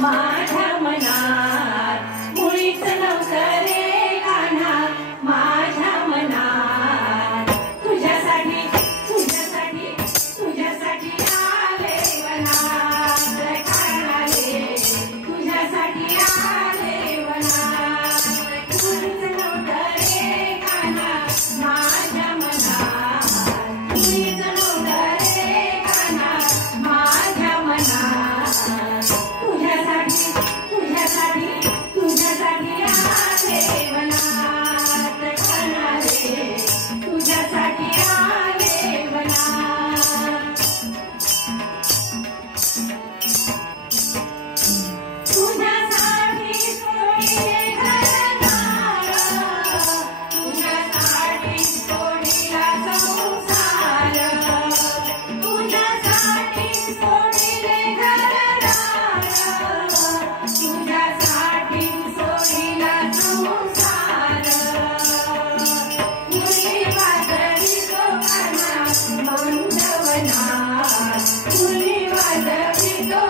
माझ्या मनात मुळीच नव्हतं रे कान्हा माझ्या मनात तुझ्यासाठी तुझ्यासाठी तुझ्यासाठी आले वनात कान्हा रे तुझ्यासाठी आले वनात मुळीच नव्हतं रे कान्हा माझ्या मनात मुळीच नव्हतं रे कान्हा माझ्या मनात तुझ्यासाठी तुझ्यासाठी तुझ्यासाठी आले वनात कान्हा रे तुझ्यासाठी आले वनात तुझ्यासाठी सोडिले घरदार तुझ्यासाठी सोडिला संसार तुझ्यासाठी सोडिले घरदार तुझ्यासाठी सोडिला संसार मुली वाजवी तो कान्हा मंदवनात मुली वाजवी तो